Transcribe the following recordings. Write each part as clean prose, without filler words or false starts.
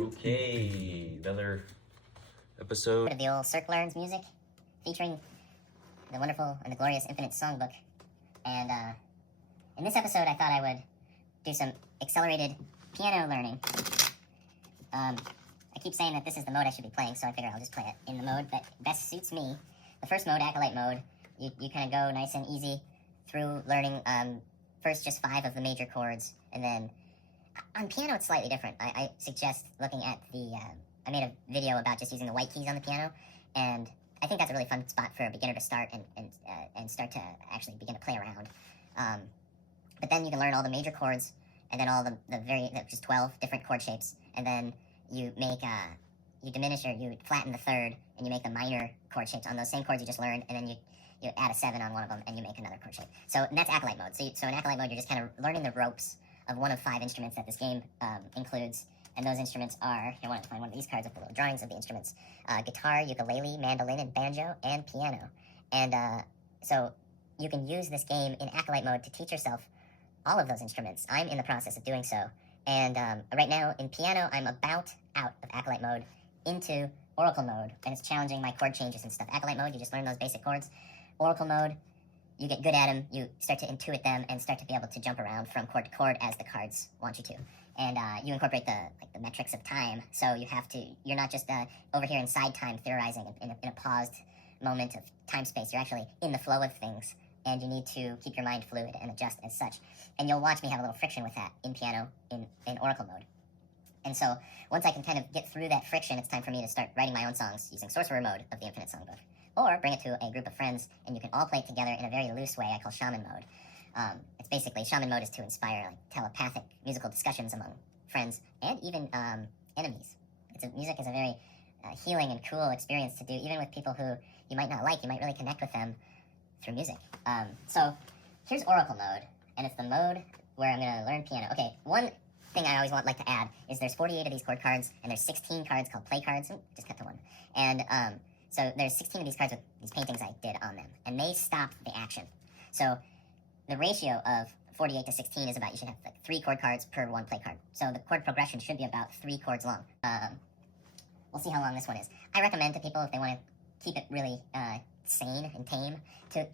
Okay, another episode of the old Cirque Learns music, featuring the wonderful and the glorious Infinite Songbook. And in this episode, I thought I would do some accelerated piano learning. I keep saying that this is the mode I should be playing, so I figure I'll just play it in the mode that best suits me. The first mode, Acolyte mode, you kind of go nice and easy through learning first just 5 of the major chords, and then on piano it's slightly different. I suggest looking at the, I made a video about just using the white keys on the piano, and I think that's a really fun spot for a beginner to start and start to actually begin to play around. But then you can learn all the major chords, and then all the just 12 different chord shapes, and then you make, you diminish or you flatten the third, and you make the minor chord shapes on those same chords you just learned, and then you add a 7 on one of them, and you make another chord shape. So that's Acolyte mode. So in Acolyte mode, you're just kind of learning the ropes of one of 5 instruments that this game includes, and those instruments are, I wanted to find one of these cards with the little drawings of the instruments, guitar, ukulele, mandolin, and banjo, and piano. And so you can use this game in Acolyte mode to teach yourself all of those instruments. I'm in the process of doing so. And right now, in piano, I'm about out of Acolyte mode into Oracle mode, and it's challenging my chord changes and stuff. Acolyte mode, you just learn those basic chords. Oracle mode, you get good at them, you start to intuit them, and start to be able to jump around from chord to chord as the cards want you to. And you incorporate the metrics of time, so you're not just over here in side time theorizing in a paused moment of time space. You're actually in the flow of things, and you need to keep your mind fluid and adjust as such. And you'll watch me have a little friction with that in piano in Oracle mode. And so once I can kind of get through that friction, it's time for me to start writing my own songs using Sorcerer mode of the Infinite Songbook. Or bring it to a group of friends, and you can all play it together in a very loose way I call Shaman mode. It's basically, Shaman mode is to inspire like telepathic musical discussions among friends and even enemies. Music is a very healing and cool experience to do, even with people who you might not like. You might really connect with them through music. So here's Oracle mode, and it's the mode where I'm going to learn piano. Okay, one thing I always like to add is there's 48 of these chord cards, and there's 16 cards called play cards. Just cut to one. And so there's 16 of these cards with these paintings I did on them, and they stop the action. So the ratio of 48 to 16 is about, you should have like 3 chord cards per 1 play card. So the chord progression should be about 3 chords long. We'll see how long this one is. I recommend to people, if they want to keep it really sane and tame, to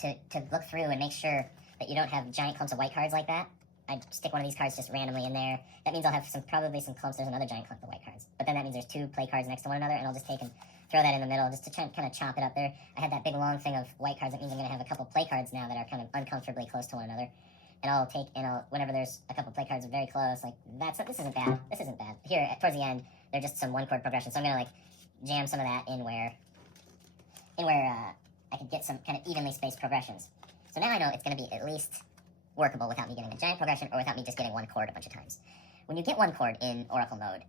look through and make sure that you don't have giant clumps of white cards like that. I'd stick one of these cards just randomly in there. That means I'll have probably some clumps. There's another giant clump of white cards. But then that means there's 2 play cards next to one another, and I'll just take and throw that in the middle just to kind of chop it up there. I had that big long thing of white cards. That means I'm going to have a couple play cards now that are kind of uncomfortably close to one another. And whenever there's a couple play cards very close, like this isn't bad. This isn't bad. Here, towards the end, they're just some 1 chord progression. So I'm going to like jam some of that in where I could get some kind of evenly spaced progressions. So now I know it's going to be at least workable without me getting a giant progression or without me just getting 1 chord a bunch of times. When you get 1 chord in Oracle mode,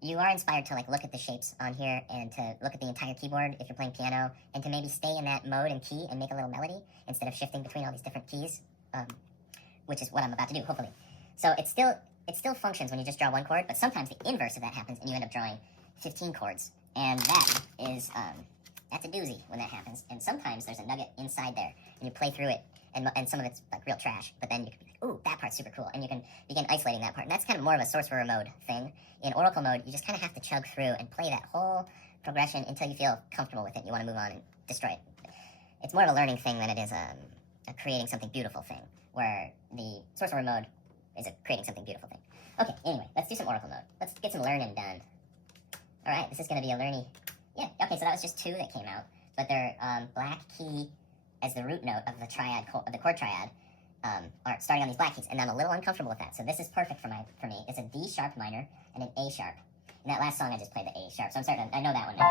you are inspired to like look at the shapes on here and to look at the entire keyboard if you're playing piano, and to maybe stay in that mode and key and make a little melody instead of shifting between all these different keys, which is what I'm about to do, hopefully. So it still functions when you just draw 1 chord, but sometimes the inverse of that happens and you end up drawing 15 chords, and that is that's a doozy when that happens. And sometimes there's a nugget inside there, and you play through it, and some of it's like real trash, but then you can be like, ooh, that part's super cool, and you can begin isolating that part. And that's kind of more of a Sorcerer mode thing. In Oracle mode, you just kind of have to chug through and play that whole progression until you feel comfortable with it. You want to move on and destroy it. It's more of a learning thing than it is a creating something beautiful thing, where the Sorcerer mode is a creating something beautiful thing. Okay, anyway, let's do some Oracle mode. Let's get some learning done. All right, this is going to be a learny. Yeah, okay, so that was just 2 that came out, but they're black key as the root note of the triad, of the chord triad, are starting on these black keys, and I'm a little uncomfortable with that, so this is perfect for me. It's a D sharp minor and an A sharp. In that last song, I just played the A sharp, so I know that one now.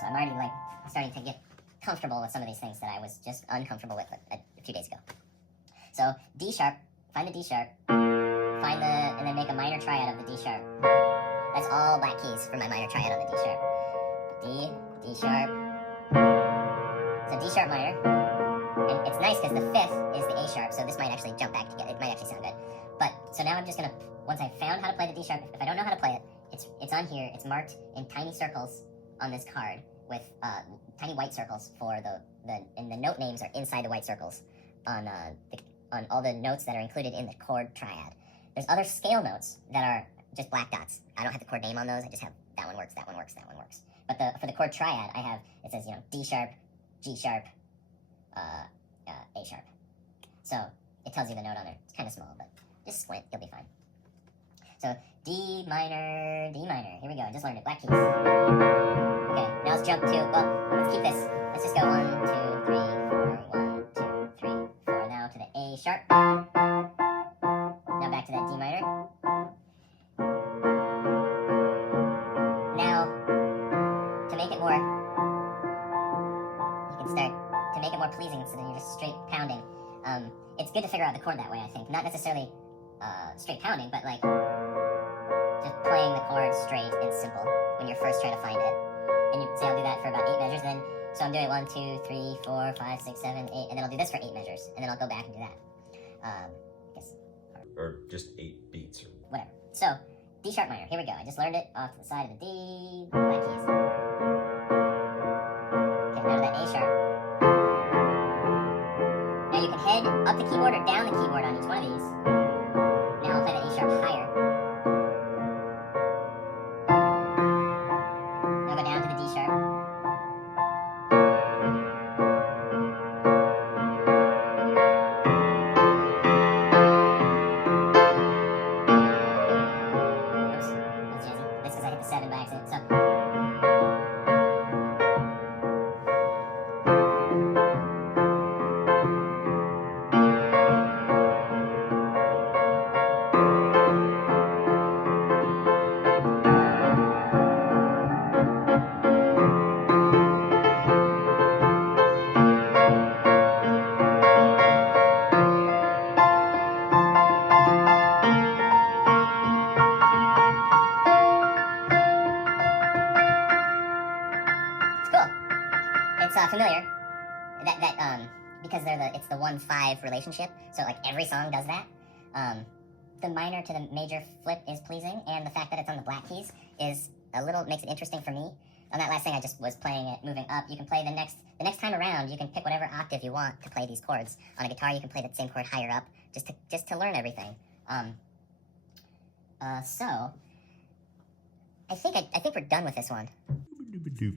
So I'm already like starting to get comfortable with some of these things that I was just uncomfortable with a few days ago. So D sharp, find the D sharp, and then make a minor triad of the D sharp. That's all black keys for my minor triad on the D sharp. D sharp. So D sharp minor, and it's nice because the 5th is the A sharp, so this might actually jump back together. It might actually sound good. But, so now I'm just going to, once I've found how to play the D sharp, if I don't know how to play it, it's on here, it's marked in tiny circles on this card with tiny white circles for and the note names are inside the white circles on all the notes that are included in the chord triad. There's other scale notes that are just black dots. I don't have the chord name on those. I just have that one works, that one works, that one works. But for the chord triad, I have, it says, D sharp, G sharp, A sharp. So it tells you the note on there. It's kind of small, but just squint, you'll be fine. So D minor, D minor. Here we go. I just learned it. Black keys. Okay, now let's jump to, well, let's keep this. Let's just go 1, 2, 3, 4, 1, 2, 3, 4. Now to the A sharp. Now back to that D minor. Now, to make it more, you can start to make it more pleasing instead of you're just straight pounding. It's good to figure out the chord that way, I think. Not necessarily straight pounding, but like just playing the chord straight and simple when you're first trying to find it. And you say I'll do that for about 8 measures, then so I'm doing 1, 2, 3, 4, 5, 6, 7, 8, and then I'll do this for 8 measures, and then I'll go back and do that. I guess. Or just 8 beats. Or whatever. So, D sharp minor. Here we go. I just learned it off to the side of the D, black keys. Okay, now to that A sharp. Now you can head up the keyboard or down the keyboard on each one of these. Now I'll play the A sharp higher. Now go down to the D sharp. Oops, that's jazzy. This is I hit the 7 by accident. So. It's familiar because it's the 1-5 relationship, so like every song does that. The minor to the major flip is pleasing, and the fact that it's on the black keys is makes it interesting for me. On that last thing, I just was playing it moving up. You can play the next time around. You can pick whatever octave you want to play these chords. On a guitar, you can play that same chord higher up, just to learn everything. So I think we're done with this one. The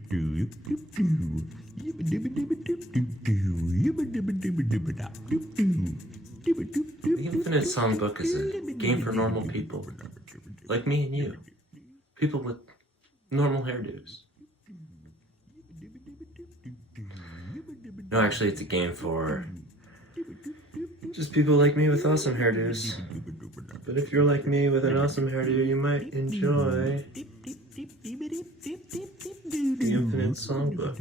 Infinite Songbook is a game for normal people, like me and you. People with normal hairdos. No, actually, it's a game for just people like me with awesome hairdos. But if you're like me with an awesome hairdo, you might enjoy the Infinite Songbook.